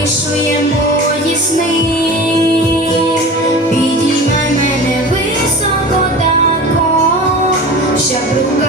вишує мої сни, підійме мене високо, тако, щоб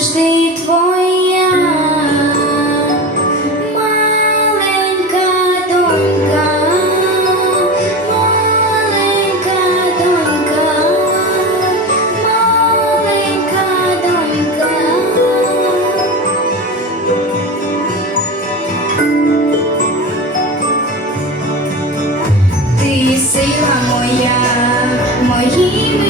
завжди твоя маленька донька, маленька донька, маленька донька. Ти сила моя, мої.